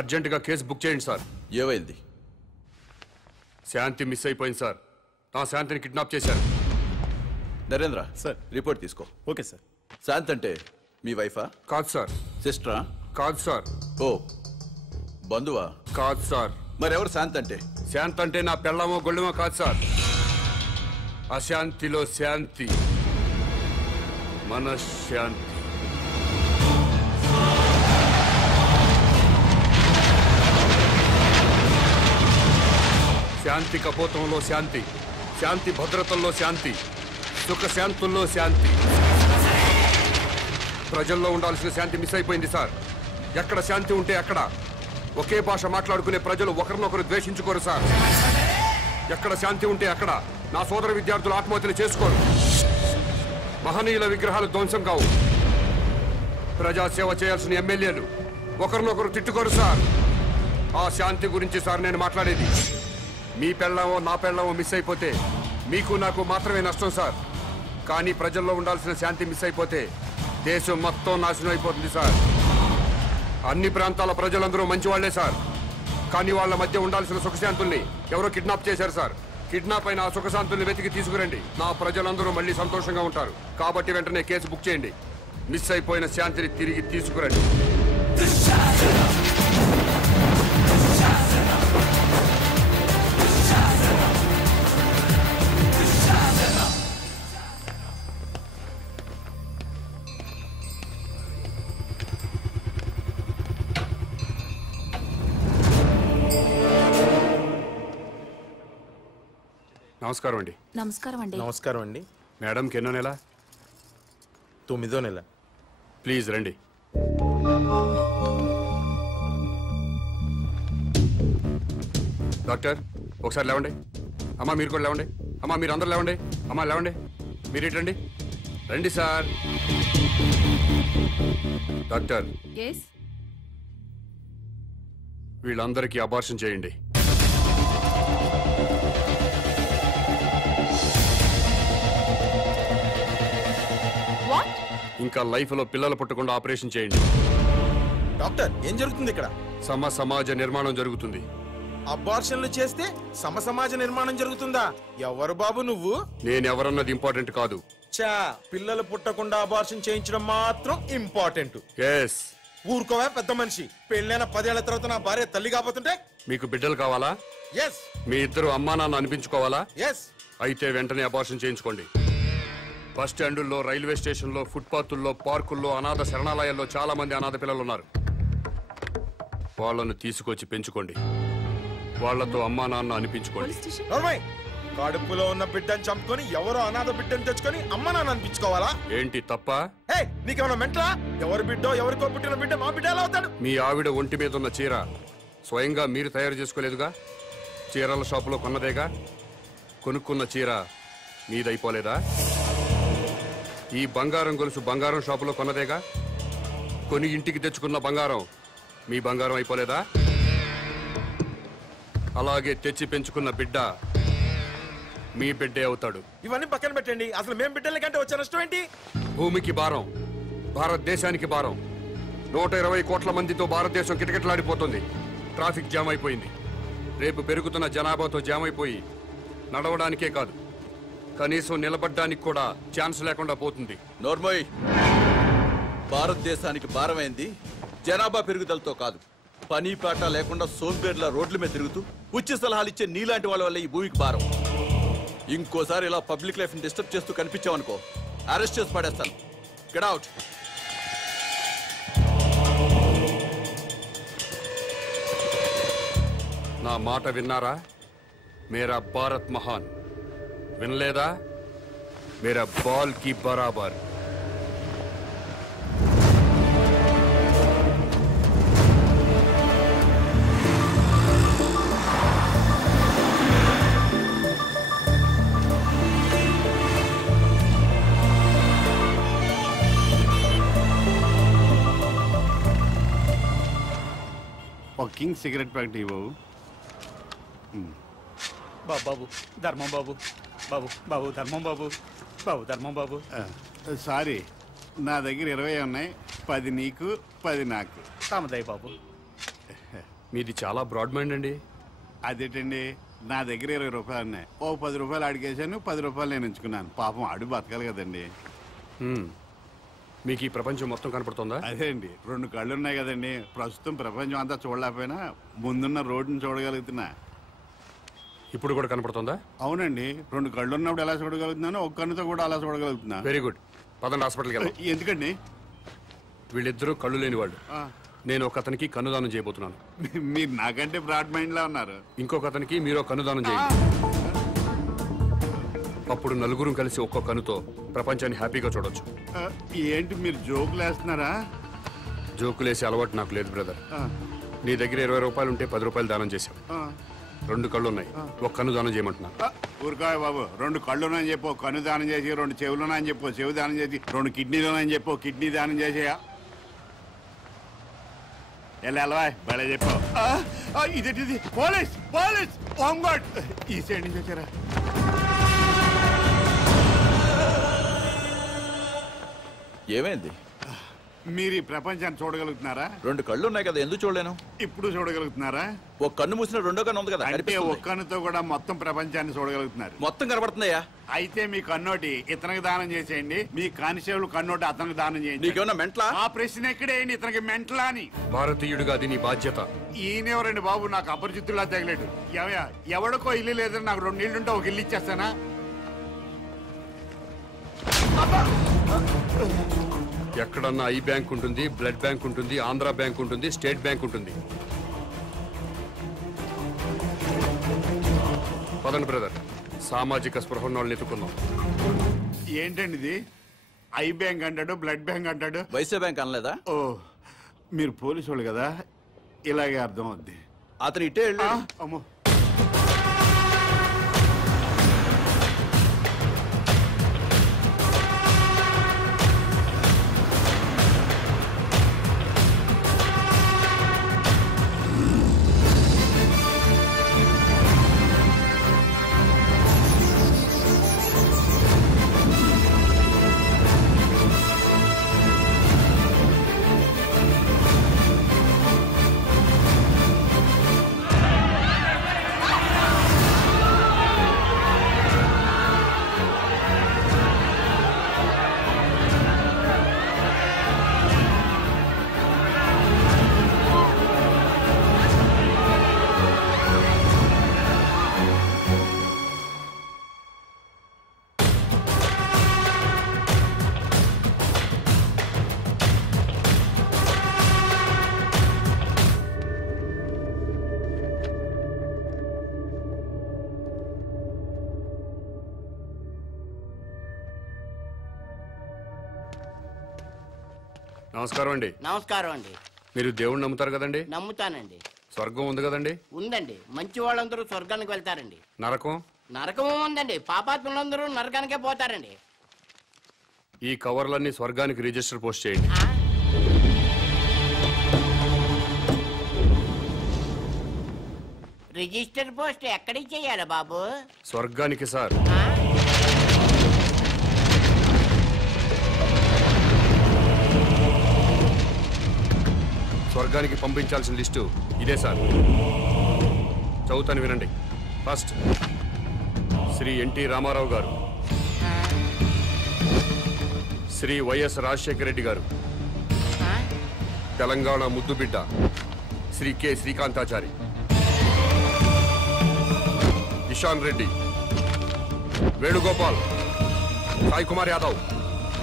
అర్జెంటుగా case book చేయండి sir. ఏమైంది? శాంతి మిస్ అయిపోయింది సార్. నా శాంతిని కిడ్నాప్ చేశారు. నరేంద్ర సార్ రిపోర్ట్ తీసుకో. Okay sir. శాంతి అంటే మీ వైఫా? కాదు సార్. సిస్టరా? కాదు సార్. ఓ బంధువా? కాదు సార్. మరెవరు శాంతి అంటే? శాంతి అంటే నా పెళ్ళమో గొళ్ళమో కాదు సార్. అశాంతిలో శాంతి, మనశ్శాంతి. శాంతి కపోతంలో శాంతి, శాంతి భద్రతల్లో శాంతి, సుఖశాంతుల్లో శాంతి. ప్రజల్లో ఉండాల్సిన శాంతి మిస్ అయిపోయింది సార్. ఎక్కడ శాంతి ఉంటే అక్కడ ఒకే భాష మాట్లాడుకునే ప్రజలు ఒకరినొకరు ద్వేషించుకోరు సార్. ఎక్కడ శాంతి ఉంటే అక్కడ నా సోదర విద్యార్థులు ఆత్మహత్యలు చేసుకోరు. మహనీయుల విగ్రహాలు ధ్వంసం కావు. ప్రజాసేవ చేయాల్సిన ఎమ్మెల్యేలు ఒకరినొకరు తిట్టుకోరు సార్. ఆ శాంతి గురించి సార్ నేను మాట్లాడేది. మీ పెళ్ళామో నా పెళ్ళామో మిస్ అయిపోతే మీకు నాకు మాత్రమే నష్టం సార్. కానీ ప్రజల్లో ఉండాల్సిన శాంతి మిస్ అయిపోతే దేశం మొత్తం నాశనం అయిపోతుంది సార్. అన్ని ప్రాంతాల ప్రజలందరూ మంచివాళ్లే సార్. కానీ వాళ్ళ మధ్య ఉండాల్సిన సుఖశాంతుల్ని ఎవరో కిడ్నాప్ చేశారు సార్. కిడ్నాప్ అయిన ఆ సుఖశాంతుల్ని వెతికి తీసుకురండి. నా ప్రజలందరూ మళ్ళీ సంతోషంగా ఉంటారు. కాబట్టి వెంటనే కేసు బుక్ చేయండి. మిస్ అయిపోయిన శాంతిని తిరిగి తీసుకురండి. నమస్కారం అండి. నమస్కారం అండి. నమస్కారం అండి. మేడంకి ఎన్నో నెల? 9వ నెల. ప్లీజ్ రండి. డాక్టర్ ఒకసారి లేవండి. అమ్మా మీరు కూడా లేవండి. అమ్మా మీరు అందరూ లేవండి. అమ్మా లేవండి. మీరు ఇటు రండి. రండి సార్. డాక్టర్ వీళ్ళందరికీ అబార్షన్ చేయండి. ఇంకా లైఫ్ లో పిల్లలు పుట్టకుండా ఆపరేషన్ చేయండి. డాక్టర్ ఏం జరుగుతుంది ఇక్కడ? సమాజ నిర్మాణం జరుగుతుంది. అబార్షన్లు చేస్తే సమాజ నిర్మాణం జరుగుతుందా? ఎవరు బాబు నువ్వు? నేనెవరన్నది ఇంపార్టెంట్ కాదు. చా పిల్లలు పుట్టకుండా అబార్షన్ చేయించడం మాత్రం ఇంపార్టెంట్. ఎస్. ఊరుకోవా పెద్ద మనిషి. పెళ్ళైన 10 ఏళ్ల తర్వాత నా భార్య తల్లి కాబోతుంటే? మీకు బిడ్డలు కావాలా? ఎస్. మీ ఇద్దరు అమ్మా నాన్న అనిపించుకోవాలా? ఎస్. అయితే వెంటనే అబార్షన్ చేయించుకోండి. బస్ స్టాండుల్లో, రైల్వే స్టేషన్లో, ఫుట్పాత్ల్లో, పార్కుల్లో, అనాథ శరణాలయాల్లో చాలా మంది అనాథ పిల్లలు ఉన్నారు. వాళ్ళను తీసుకొచ్చి పెంచుకోండి. వాళ్లతో అమ్మా నాన్న అనిపించుకోండి. కడుపులో ఉన్న బిడ్డను చంపుకొని ఎవరో అనాథ బిడ్డను తెచ్చుకొని అమ్మ నాన్న అనిపించుకోవాలా? ఏంటి తప్ప? నీకేమన్నా మెంటలా? ఎవరి బిడ్డో ఎవరికో పుట్టిన బిడ్డ మా బిడ్డ ఎలా అవుతాడు? మీ ఆవిడ ఒంటి మీద ఉన్న చీర స్వయంగా మీరు తయారు చేసుకోలేదుగా? చీరల షాపులో కొన్నదేగా? కొనుక్కున్న చీర మీదైపోలేదా? ఈ బంగారం గొలుసు బంగారం షాపులో కొన్నదేగా? కొని ఇంటికి తెచ్చుకున్న బంగారం మీ బంగారం అయిపోలేదా? అలాగే తెచ్చి పెంచుకున్న బిడ్డ మీ బిడ్డే అవుతాడు. ఇవన్నీ పక్కన పెట్టండి. అసలు మేం బిడ్డల కంటే వచ్చే నష్టం ఏంటి? భూమికి భారం, భారతదేశానికి భారం. 120 కోట్ల మందితో భారతదేశం కిటకిటలాడిపోతుంది. ట్రాఫిక్ జామ్ అయిపోయింది. రేపు పెరుగుతున్న జనాభాతో జామ్ అయిపోయి నడవడానికే కాదు, కనీసం నిలబడ్డానికి కూడా ఛాన్స్ లేకుండా పోతుంది. నోర్మోయ్, భారతదేశానికి భారమైంది జనాభా పెరుగుదలతో కాదు, పని పాట లేకుండా సోంబేర్ల రోడ్ల మీద తిరుగుతూ ఉచిత సలహాలు ఇచ్చే నీలాంటి వాళ్ళ వల్ల ఈ భూమికి భారం. ఇంకోసారి ఇలా పబ్లిక్ లైఫ్ ని డిస్టర్బ్ చేస్తూ కనిపించావనుకో, అరెస్ట్ చేసి పడేస్తాను. Get out. నా మాట విన్నారా? మేరా భారత్ మహాన్. వినలేదా? మేరా బాల్ కి బరాబర్. కింగ్ సిగరెట్ ప్యాకెట్ ఇవ్వవు. బాబు ధర్మం బాబు, బాబు బాబు ధర్మం బాబు, బాబు ధర్మం బాబు. సారీ, నా దగ్గర 20 ఉన్నాయి. 10 నీకు, 10 నాకు. కామదయ్య బాబు. మీది చాలా బ్రాడ్ మైండ్ అండి. అదేంటండి, నా దగ్గర 20 రూపాయలు ఉన్నాయి. ఓ 10 రూపాయలు అడిగేశాను, 10 రూపాయలు నేను ఉంచుకున్నాను. పాపం అడుగు బతకాలి కదండి. మీకు ఈ ప్రపంచం మొత్తం కనపడుతుందా? అదే అండి, 2 కళ్ళు ఉన్నాయి కదండి. ప్రస్తుతం ప్రపంచం అంతా చూడలేకపోయినా ముందున్న రోడ్డుని చూడగలుగుతున్నా. ఇప్పుడు కూడా కనపడుతుందా? అవునండి, 2 కళ్ళు ఉన్నప్పుడు ఎలా చూడగలుగుతున్నానో ఒక కన్నుతో కూడా అలా చూడగలుగుతున్నా. Very good. పదండి హాస్పిటల్కి వెళ్దాం. ఎందుకండి? వీళ్ళిద్దరూ కళ్ళు లేని వాళ్ళు. నేను ఒక అతనికి కన్నుదానం చేయబోతున్నాను. మీరు నాకంటే బ్రాడ్ మైండ్ లా ఉన్నారు. ఇంకొక అతనికి మీరు కన్నుదానం చేయండి. అప్పుడు నలుగురు కలిసి ఒక్కో కన్నుతో ప్రపంచాన్ని హ్యాపీగా చూడొచ్చు. ఏంటి మీరు జోకులు వేస్తున్నారా? జోకులేసే అలవాటు నాకు లేదు బ్రదర్. నీ దగ్గర 20 రూపాయలు ఉంటే 10 రూపాయలు దానం చేశావు. 2 కళ్ళు ఉన్నాయి, ఒక కన్ను దానం చేయమంటున్నా. ఊరుకోయ్ బాబు, 2 కళ్ళున్నాయని చెప్పు కన్ను దానం చేసి, 2 చెవులున్నాయని చెప్పు చెవు దానం చేసి, 2 కిడ్నీలున్నాయని చెప్పు కిడ్నీ దానం చేసేయా. ఎలా భలే చెప్పావు. ఇదేంటిది? పోలీస్ పోలీస్ హోంగార్డ్ ఈ సైడ్ నుంచి వచ్చారా? ఏమైంది? మీరు ఈ ప్రపంచాన్ని చూడగలుగుతున్నారా? 2 కళ్ళు ఉన్నాయి కదా, ఎందుకు చూడలేను? ఇప్పుడు చూడగలుగుతున్నారా? ఒక కన్ను మూసిన రెండో కన్ను ఉంది కదా, అంటే ఒక కన్నుతో కూడా మొత్తం ప్రపంచాన్ని చూడగలుగుతున్నారు. మొత్తం కనబడుతుందయ్యా. అయితే మీ కన్నోటి ఇతనికి దానం చేసేయండి, మీ కానిస్టేబుల్ కన్నోటి అతనికి దానం చేయండి. నీకేమన్నా మెంట్లా? ఆ ప్రశ్న ఎక్కడేయండి, ఇతనికి మెంటలా అని. భారతీయుడిగా అది నీ బాధ్యత. ఈయనెవరండి బాబు, నాకు అపరిచితుల్లా తగిలేడు. ఎవడికో ఇల్లు లేదని నాకు 2 ఇళ్ళుంటే ఒక ఇల్లు ఇచ్చేస్తానా? ఎక్కడన్నా ఐ బ్యాంక్ ఉంటుంది, బ్లడ్ బ్యాంక్ ఉంటుంది, ఆంధ్ర బ్యాంక్ ఉంటుంది, స్టేట్ బ్యాంక్ ఉంటుంది. పదండి బ్రదర్, సామాజిక స్పృహ వాళ్ళని ఎత్తుకుందాం. ఏంటండి ఇది? ఐ బ్యాంక్ అంటాడు, బ్లడ్ బ్యాంక్ అంటాడు. వైశ్య బ్యాంక్ అనలేదా? ఓ, మీరు పోలీసు వాళ్ళు కదా, ఇలాగే అర్థం అవుద్ది. అతను ఇట్టే వెళ్ళి. అమ్మో, నమస్కారం అండి. నమస్కారం అండి. మీరు దేవుణ్ణి నమ్ముతారు కదండి? నమ్ముతానండి. స్వర్గం ఉంది కదండి? ఉందండి. మంచి వాళ్ళందరూ స్వర్గానికి వెళ్తారండి. నరకం? నరకం ఉందండి. పాపాత్ములందరూ నరకానికే పోతారండి. ఈ కవర్లన్నీ స్వర్గానికి రిజిస్టర్ పోస్ట్ చేయండి. రిజిస్టర్ పోస్ట్ ఎక్కడికి చెయ్యాలి బాబు? స్వర్గానికి సార్. స్వర్గానికి పంపించాల్సిన లిస్టు ఇదే సార్. చదువుతాను వినండి. ఫస్ట్ శ్రీ ఎన్టీ రామారావు గారు, శ్రీ వైఎస్ రాజశేఖర రెడ్డి గారు, తెలంగాణ ముద్దుబిడ్డ శ్రీ కె శ్రీకాంతాచారి, ఇషాన్ రెడ్డి, వేణుగోపాల్, సాయి కుమార్ యాదవ్,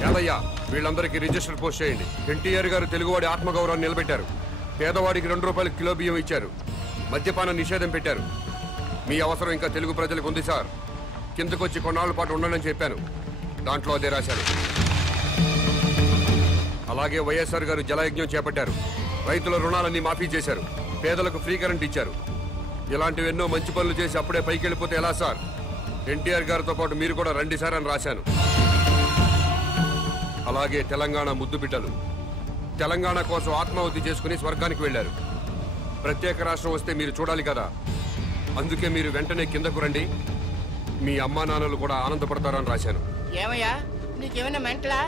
యాదయ్య, వీళ్ళందరికీ రిజిస్టర్ పోస్ట్ చేయండి. ఎన్టీఆర్ గారు తెలుగువాడి ఆత్మగౌరవాన్ని నిలబెట్టారు. పేదవాడికి 2 రూపాయలు కిలో బియ్యం ఇచ్చారు. మద్యపాన నిషేధం పెట్టారు. మీ అవసరం ఇంకా తెలుగు ప్రజలకు ఉంది సార్. కిందకొచ్చి కొన్నాళ్ళ పాటు ఉండనని చెప్పాను, దాంట్లో అదే రాశారు. అలాగే వైఎస్ఆర్ గారు జలయజ్ఞం చేపట్టారు. రైతుల రుణాలన్నీ మాఫీ చేశారు. పేదలకు ఫ్రీ కరెంట్ ఇచ్చారు. ఇలాంటివెన్నో మంచి పనులు చేసి అప్పుడే పైకి వెళ్ళిపోతే ఎలా సార్? ఎన్టీఆర్ గారితో పాటు మీరు కూడా రండి సార్ అని రాశాను. అలాగే తెలంగాణ ముద్దుబిడ్డలు తెలంగాణ కోసం ఆత్మాహుతి చేసుకుని స్వర్గానికి వెళ్లారు. ప్రత్యేక రాష్ట్రం వస్తే మీరు చూడాలి కదా, అందుకే మీరు వెంటనే కిందకు రండి. మీ అమ్మా నాన్నలు కూడా ఆనందపడతారని రాశాను. ఏమయ్యా, నీకేమైనా మెంటలా?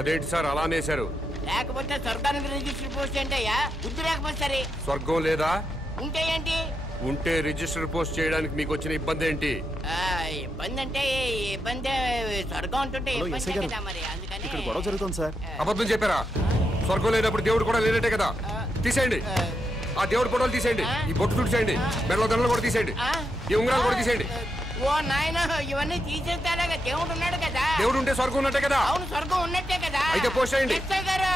అదేంటి సార్ అలా అనేశారు? లేకపోతే స్వర్గానికి రిజిస్టర్ పోస్ట్ ఏంటయ్యా? బుద్ధి లేకపోతే సరే. స్వర్గం లేదా? ఉంటే ఏంటి? ఉంటే రిజిస్టర్ పోస్ట్ చేయడానికి మీకు వచ్చిన ఇబ్బంది ఏంటి? ఇబ్బంది అంటే ఇబ్బంది స్వర్గం ఉంటుంటే ఇబ్బంది కదా మరి, అందుకని ఇక్కడ గొడవ జరుగుతుంది సార్. అబద్ధం చెప్పారా? స్వర్గం లేనప్పుడు దేవుడు కూడా లేనట్టే కదా. తీసేయండి, ఆ దేవుడు ఫోటోలు తీసేయండి, ఈ బొట్టు తుడిచేయండి, మెడలో దండలు కూడా తీసేయండి, ఈ ఉంగరాలు కూడా తీసేయండి. ఓ నాయన, ఇవన్నీ తీసేస్తారా? దేవుడు ఉన్నాడు కదా. దేవుడు ఉంటే స్వర్గం ఉన్నట్టే కదా. అవును, స్వర్గం ఉన్నట్టే కదా. అయితే పోస్ట్ చేయండి. గారు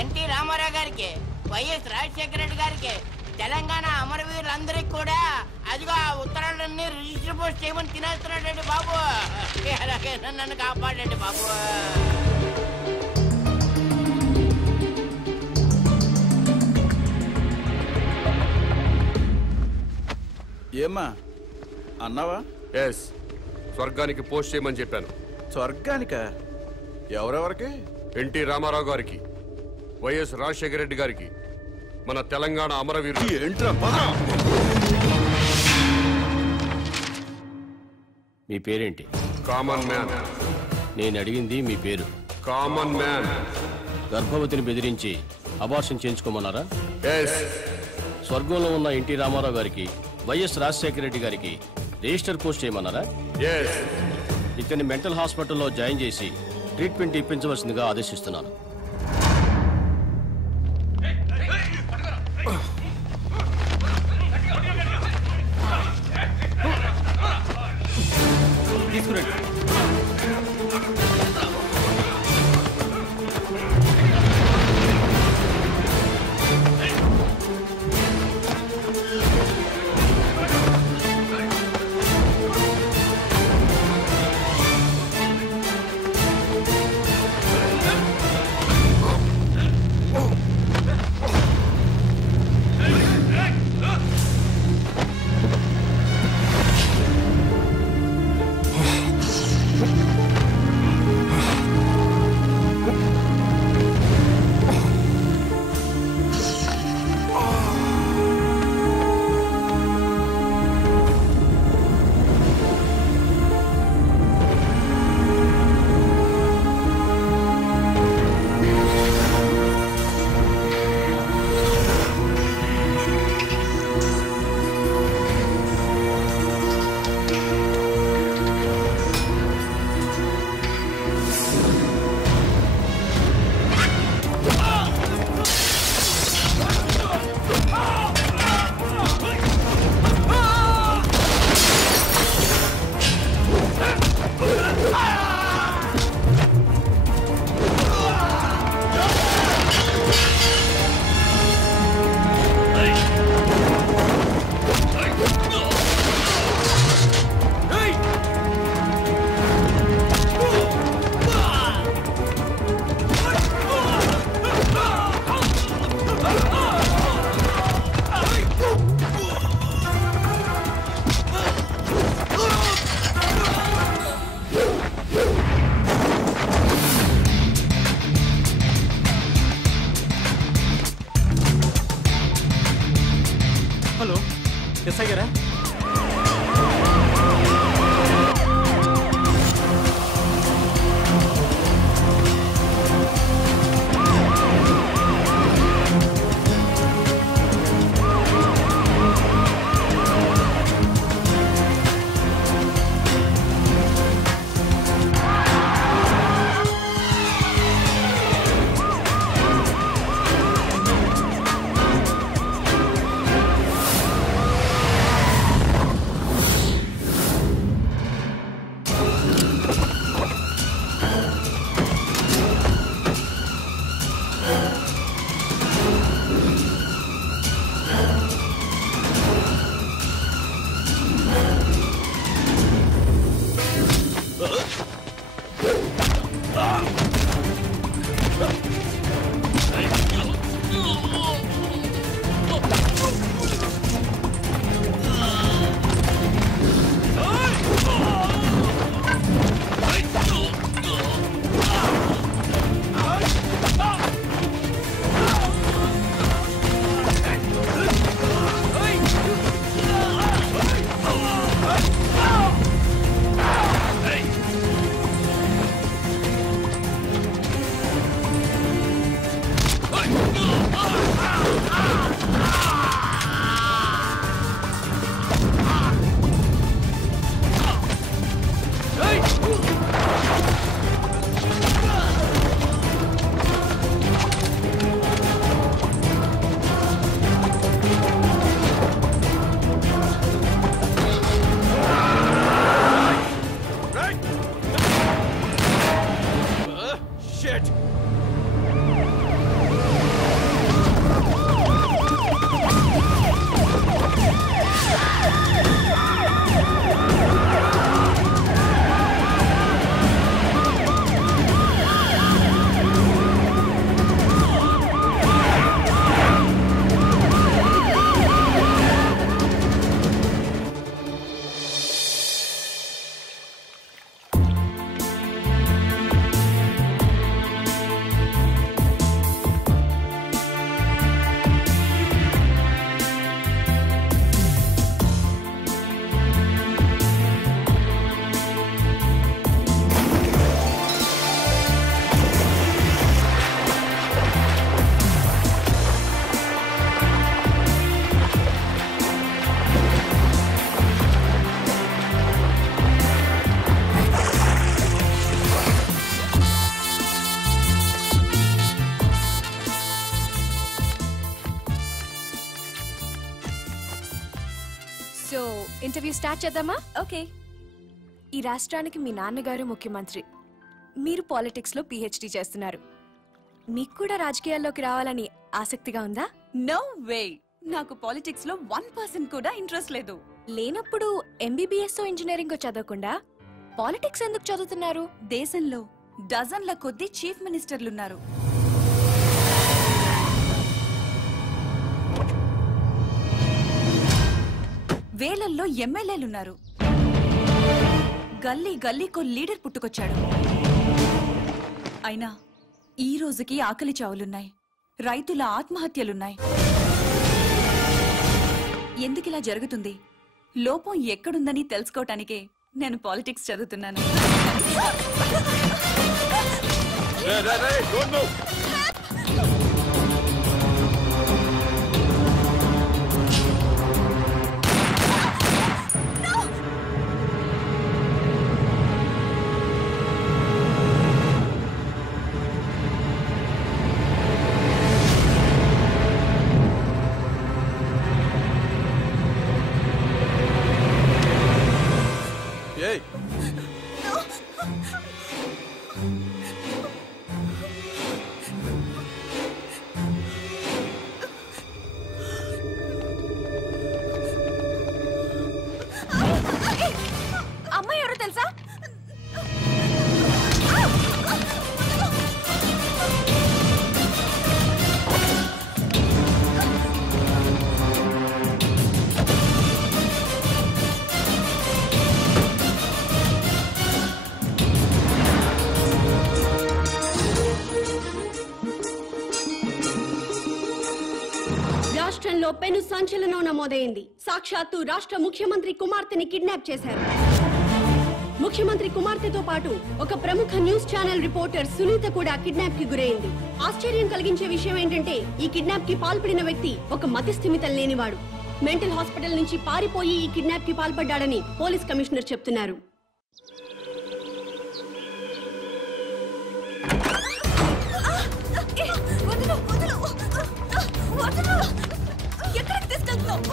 ఎన్టీ రామారావు గారికి, వైఎస్ రాజశేఖర రెడ్డి గారికి, తెలంగాణ అమరవీరులందరికీ కూడా అదిగో ఆ ఉత్తరాలన్నీ రిజిస్టర్ పోస్ట్ చేయమని తినేస్తున్నాడండి బాబు. అలాగే నన్ను కాపాడండి బాబు. ఏమ్మా అన్నావా? ఎస్, స్వర్గానికి పోస్ట్ చేయమని చెప్పాను. స్వర్గానిక? ఎవరెవరికి? ఎన్టీ రామారావు గారికి, వైఎస్ రాజశేఖర రెడ్డి గారికి, మన తెలంగాణ అమరవీరులు. ఏంట్రా? మీ పేరేంటి? Common man. నేను అడిగింది మీ పేరు. Common man. గర్భవతిని బెదిరించి అబార్షన్ చేయించుకోమన్నారా? ఎస్. స్వర్గంలో ఉన్న ఎన్టీ రామారావు గారికి, వైఎస్ రాజశేఖర రెడ్డి గారికి రిజిస్టర్ పోస్ట్ చేయమన్నారా? ఎస్. ఇతన్ని మెంటల్ హాస్పిటల్లో జాయిన్ చేసి ట్రీట్మెంట్ ఇప్పించవలసిందిగా ఆదేశిస్తున్నాను. తీసుకురండి. హలో, ఎస్ఐ గారా? సో ఇంటర్వ్యూ స్టార్ట్ చేద్దామా? ఓకే. ఈ రాష్ట్రానికి మీ నాన్నగారు ముఖ్యమంత్రి, మీరు పాలిటిక్స్ లో PhD చేస్తున్నారు. మీకు కూడా రాజకీయాల్లోకి రావాలని ఆసక్తిగా ఉందా? నో వే, నాకు పాలిటిక్స్ లో 1% కూడా ఇంట్రెస్ట్ లేదు. లేనప్పుడు MBBS ఇంజనీరింగ్ చదవకుండా పాలిటిక్స్ ఎందుకు చదువుతున్నారు? దేశంలో డజన్ల కొద్దీ చీఫ్ మినిస్టర్లున్నారు. వేలల్లో ఎమ్మెల్యేలున్నారు. గల్లీ గల్లీకో లీడర్ పుట్టుకొచ్చాడు. అయినా ఈ రోజుకి ఆకలి చావులున్నాయి, రైతుల ఆత్మహత్యలున్నాయి. ఎందుకిలా జరుగుతుంది? లోపం ఎక్కడుందని తెలుసుకోవటానికే నేను పాలిటిక్స్ చదువుతున్నాను. అమ్మాయి ఎవరో తెలుసా? రాష్ట్రంలో పెను సంచలనం నమోదైంది. సాక్షాత్తు రాష్ట్ర ముఖ్యమంత్రి కుమార్తెని కిడ్నాప్ చేశారు. ముఖ్యమంత్రి కుమార్తెతో పాటు ఒక ప్రముఖ న్యూస్ ఛానల్ రిపోర్టర్ సునీత కూడా కిడ్నాప్ కి గురైంది. ఆశ్చర్యం కలిగించే విషయం ఏంటంటే ఈ కిడ్నాప్ కి పాల్పడిన వ్యక్తి ఒక మతిస్థిమితం లేనివాడు. మెంటల్ హాస్పిటల్ నుంచి పారిపోయి ఈ కిడ్నాప్ కి పాల్పడ్డాడని పోలీస్ కమిషనర్ చెప్తున్నారు. ఎక్కడికి తీసుకెళ్తున్నావు?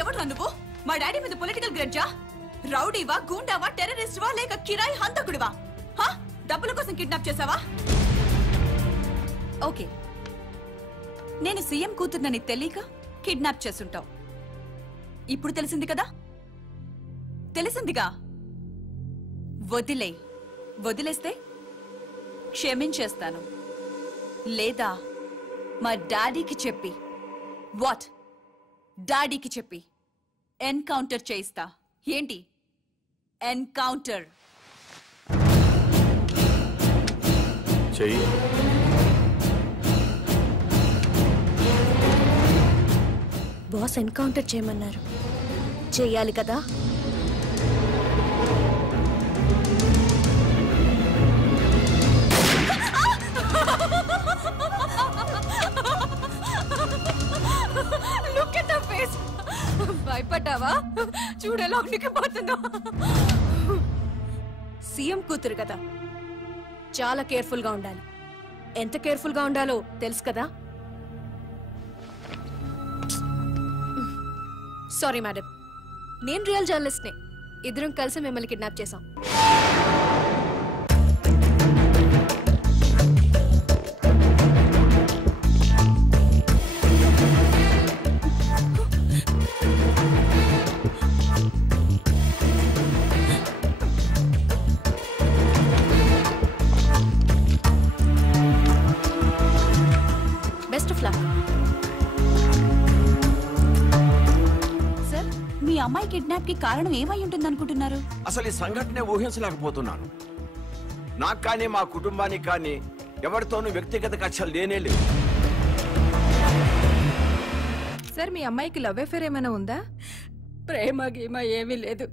ఎవరు నువ్వు? మా డాడీ మీద పొలిటికల్ గ్రడ్జా? రౌడీవా, గూండావా, టెర్రరిస్టువా, లేక కిరాయి హంతకుడివా? డబ్బుల కోసం కిడ్నాప్ చేసావా? ఓకే, నేను సీఎం కూతుర్నని తెలియక కిడ్నాప్ చేసుంటావు. ఇప్పుడు తెలిసింది కదా? తెలిసిందిగా. వదిలేస్తే క్షమించేస్తాను, లేదా మా డాడీకి చెప్పి డాడీకి చెప్పి ఎన్కౌంటర్ చేయిస్తా. ఏంటి ఎన్కౌంటర్? బాస్ ఎన్కౌంటర్ చేయమన్నారు, చెయ్యాలి కదా. భయపడ్డావా? చూడేలా ఉనికిపోతున్నా. సీఎం కూతురు కదా, చాలా కేర్ఫుల్ గా ఉండాలి. ఎంత కేర్ఫుల్ గా ఉండాలో తెలుసు కదా. సారీ మేడం, నేను రియల్ జర్నలిస్ట్ నే. ఇద్దరం కలిసి మిమ్మల్ని కిడ్నాప్ చేశాం. Best of luck. సార్, మీ అమ్మాయి కిడ్నాప్ కి కారణం ఏమై ఉంటుంది అనుకుంటున్నారు? అసలు ఈ సంఘటనే ఊహించలేకపోతున్నాను. నాకు కానీ మా కుటుంబానికి కానీ ఎవరితోనూ వ్యక్తిగత కక్షలు లేనే లేవు. సార్, మీ అమ్మాయికి లవ్ అఫేర్ ఏమైనా ఉందా? ప్రేమ గీమ ఏమీ లేదు.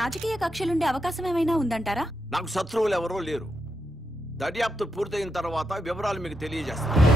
రాజకీయ కక్షలుండే అవకాశం ఏమైనా ఉందంటారా? నాకు శత్రువులు ఎవరూ లేరు. దర్యాప్తు పూర్తయిన తర్వాత వివరాలు మీకు తెలియజేస్తాను.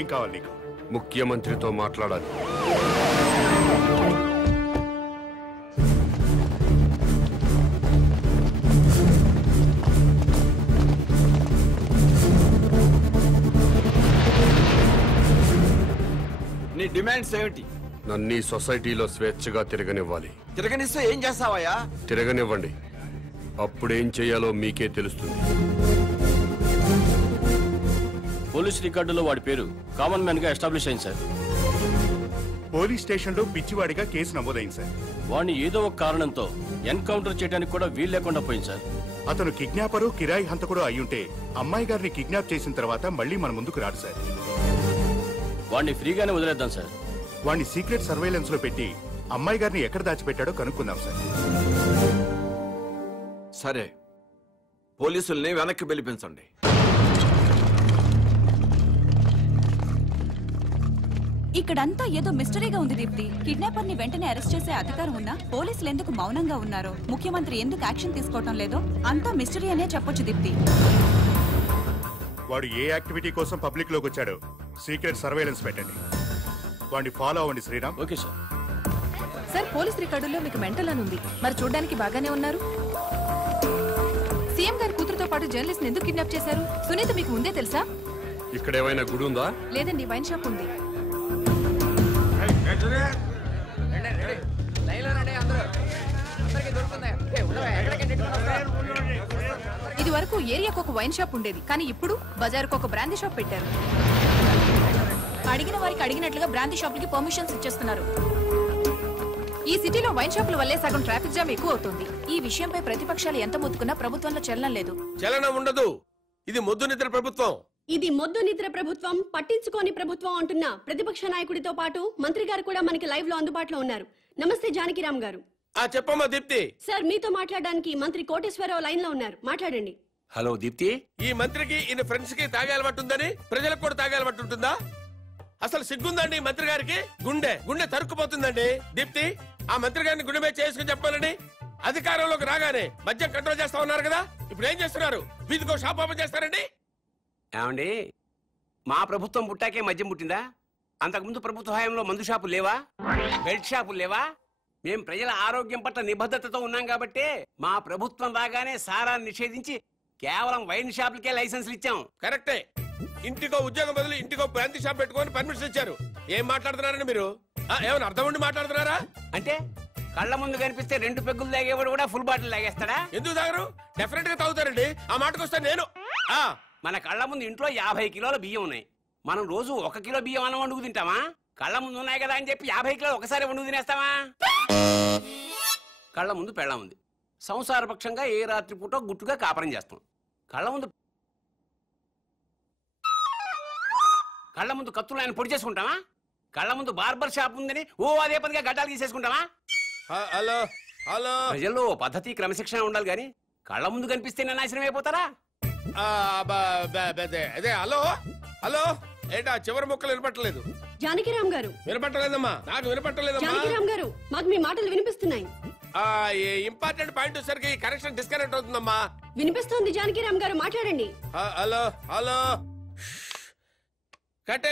ఏం కావాలి నీకు? ముఖ్యమంత్రితో మాట్లాడాలి. నీ డిమాండ్స్ ఏమిటి? నన్ను ఈ సొసైటీలో స్వేచ్ఛగా తిరగనివ్వాలి. తిరగనిస్తే ఏం చేస్తావయ్యా? తిరగనివ్వండి, అప్పుడేం చేయాలో మీకే తెలుస్తుంది. పోలీస్ రికార్డులో వాడి పేరు కామన్ మ్యాన్ గా ఎస్టాబ్లిష్ అయింది సార్. పోలీస్ స్టేషన్లో పిచ్చివాడిగా కేసు నమోదైంది సార్. వాడిని ఏదో ఒక కారణంతో ఎన్కౌంటర్ చేయడానికి కూడా వీలు లేకుండా పోయింది సార్. అతను కిడ్నాపరు, కిరాయి హంతకుడు అయ్యుంటే అమ్మాయి గారిని కిడ్నాప్ చేసిన తర్వాత మళ్ళీ మన ముందుకు రాడు సార్. వాడిని ఫ్రీగానే వదిలేద్దాం సార్. వాడిని సీక్రెట్ సర్వేలెన్స్ లో పెట్టి అమ్మాయి గారిని ఎక్కడ దాచిపెట్టాడో కనుక్కుందాం సార్. సరే, పోలీసుల్ని వెనక్కి పిలిపించండి. ఇక్కడంతా ఏదో మిస్టరీగా ఉంది దీప్తి. కిడ్నాపర్ ని వెంటనే అరెస్ట్ చేసే అధికారం ఉన్నా పోలీసులు ఎందుకు మౌనంగా ఉన్నారో, ముఖ్యమంత్రి ఎందుకు యాక్షన్ తీసుకోవటం లేదో అంతా మిస్టరీ అనే చెప్పొచ్చు దీప్తి. వాడు ఏ యాక్టివిటీ కోసం పబ్లిక్ లోకి వచ్చాడో సీక్రెట్ సర్వేలెన్స్ పెట్టండి. వాడిని ఫాలో అవ్వండి Sriram. Okay sir. Sir, police రికార్డుల్లో మీకు మెంటల్ అని ఉంది. మరి చూడడానికి బాగానే ఉన్నారు. సీఎం గారి కూతురుతో పాటు జర్నలిస్ట్ ఎందుకు కిడ్నాప్ చేశారు? సునీత మీకు ముందే తెలుసా? ఇక్కడ ఏమైనా గుడి ఉందా? లేదండి, వైన్ షాప్ ఉంది. ఇది వరకు ఏరియాకు ఒక వైన్ షాప్ ఉండేది, కానీ ఇప్పుడు బజార్కు ఒక బ్రాందీ షాప్ పెట్టారు. అడిగిన వారికి అడిగినట్లుగా బ్రాందీ షాపులకి పర్మిషన్స్ ఇచ్చేస్తున్నారు. ఈ సిటీలో వైన్ షాపుల వల్లే సగం ట్రాఫిక్ జామ్ ఎక్కువ అవుతుంది. ఈ విషయంపై ప్రతిపక్షాలు ఎంత మొత్తుకున్నా ప్రభుత్వంలో చలనం లేదు. చలనం ఉండదు. ఇది మొద్దు నిద్ర ప్రభుత్వం. ఇది మొద్దు నిద్ర ప్రభుత్వం, పట్టించుకోని ప్రభుత్వం అంటున్న ప్రతిపక్ష నాయకుడితో పాటు మంత్రి గారు కూడా మనకి లైవ్ లో అందుబాటులో ఉన్నారు. నమస్తే జానకిరామ్ గారు. చెప్పమ్మా దీప్తి. సార్, మీతో మాట్లాడడానికి మంత్రి కోటేశ్వరరావు లైన్ లో ఉన్నారు, మాట్లాడండి. హలో దీప్తి. ఈ మంత్రికి ఈయన ఫ్రెండ్స్ కి తాగే అలవాటు ఉందని ప్రజలకు కూడా తాగే అలవాటు ఉంటుందా? అసలు సిగ్గుందండి మంత్రి గారికి? గుండె తరుక్కుపోతుందండి. దీప్తి, ఆ మంత్రి గారిని గుండె మీద చేసుకుని చెప్పాలండి. అధికారంలోకి రాగానే మద్యం కంట్రోల్ చేస్తా ఉన్నారు కదా, ఇప్పుడు ఏం చేస్తున్నారు? వీధికో షాప్ ఓపెన్ చేస్తారండి. ఏమండి, మా ప్రభుత్వం పుట్టాకే మద్యం పుట్టిందా? అంతకుముందు ప్రభుత్వ హయాంలో మందు షాపులు లేవా? బెల్ట్ షాపులు లేవా? మేం ప్రజల ఆరోగ్యం పట్ల నిబద్ధతతో ఉన్నాం కాబట్టి మా ప్రభుత్వం రాగానే సారాన్ని నిషేధించి కేవలం వైన్ షాపులకే లైసెన్సులు ఇచ్చాం. కరెక్టే. ఇంటికో ఉద్యోగం బదులు ఇంటికో బ్రాంతి షాప్ పెట్టుకొని పర్మిషన్ ఇచ్చారు. ఏం మాట్లాడుతున్నారండి మీరు? ఏమైనా అర్థం ఉండి మాట్లాడుతున్నారా? అంటే కళ్ళ ముందు కనిపిస్తే 2 పెగ్గులు తాగేవాడు కూడా ఫుల్ బాటిల్ తాగేస్తాడా? ఎందుకు తాగరు? డెఫినెట్ గా తాగుతారండి. ఆ మాటకు వస్తే నేను మన కళ్ళ ముందు ఇంట్లో 50 కిలోల బియ్యం ఉన్నాయి. మనం రోజు 1 కిలో బియ్యం అన్నం వండుకు తింటామా? కళ్ళ ముందు ఉన్నాయి కదా అని చెప్పి 50 కిలోలు ఒకసారి వండుకు తినేస్తామా? కళ్ళ ముందు పెళ్ళం ఉంది. సంసారపక్షంగా ఏ రాత్రి పూట గుట్టుగా కాపురం చేస్తాం. కళ్ళ ముందు కత్తులు ఆయన పొడి చేసుకుంటామా? కళ్ళ ముందు బార్బర్ షాప్ ఉందని అదే పదిగా గడ్డాలు తీసేసుకుంటామా? హలో హలో, ప్రజల్లో పద్ధతి క్రమశిక్షణ ఉండాలి గాని కళ్ళ ముందు కనిపిస్తేనే నాశనం అయిపోతారా? అదే హలో హలో, ఏంటా చివరి ముక్కలు వినపట్టలేదు? జానకిరామ్ గారు. వినపట్టలేదమ్మా, నాకు వినపట్టలేదమ్మా. జానకిరామ్ గారు, మాకు మీ మాటలు వినిపిస్తున్నాయి. ఇంపార్టెంట్ పాయింట్ వచ్చేసరికి కనెక్షన్ డిస్కనెక్ట్ అవుతుందమ్మా. వినిపిస్తోంది జానకిరామ్ గారు, మాట్లాడండి. హలో హలో, కట్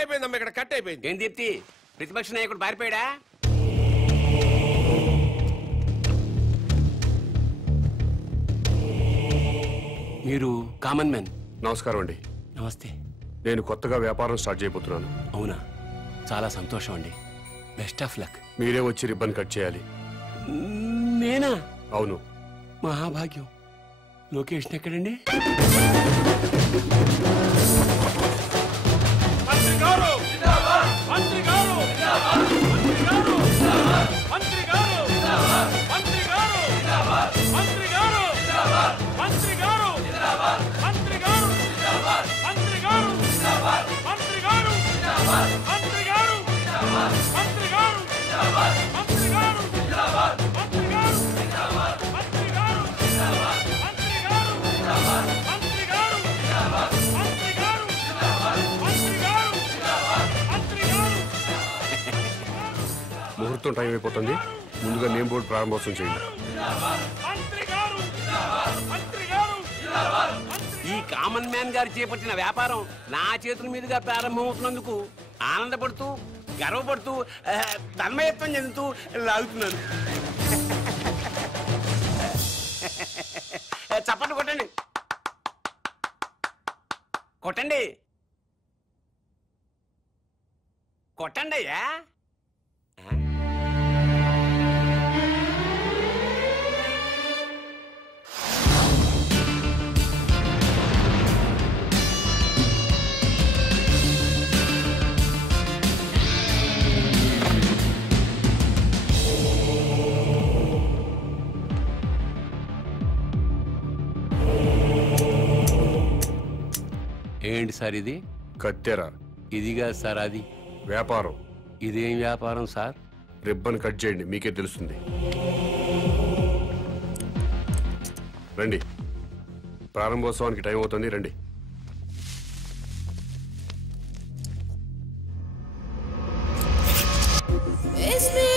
అయిపోయిందమ్మా, ఇక్కడ కట్ అయిపోయింది. ఏం దీప్తి, ప్రతిపక్ష నాయకుడు పారిపోయాడా? మీరు కామన్ మ్యాన్. నమస్కారం అండి. నమస్తే. నేను కొత్తగా వ్యాపారం స్టార్ట్ చేయబోతున్నాను. అవునా? చాలా సంతోషం అండి. Best of luck. మీరే వచ్చి రిబ్బన్ కట్ చేయాలి. నేనా? అవును. మహాభాగ్యం. లొకేషన్ ఎక్కడండి? ముహూర్తం టైం అయిపోతుంది. ముందుగా నేమ్ బోర్డు ప్రారంభోత్సవం చేయండి. ఈ కామన్ మ్యాన్ గారు చేపట్టిన వ్యాపారం నా చేతుల మీదుగా ప్రారంభమవుతున్నందుకు ఆనందపడుతూ గర్వపడుతూ తన్మయత్వం చెందుతూ లాగుతున్నాను. చప్పట్లు కొట్టండి, కొట్టండి, కొట్టండి అయ్యా. ఏంటి సార్ ఇది? కత్తెర. ఇదిగా సార్ అది వ్యాపారం. ఇదేం వ్యాపారం సార్? రిబ్బన్ కట్ చేయండి, మీకే తెలుస్తుంది. రండి, ప్రారంభోత్సవానికి టైం అవుతుంది, రండి. It's me.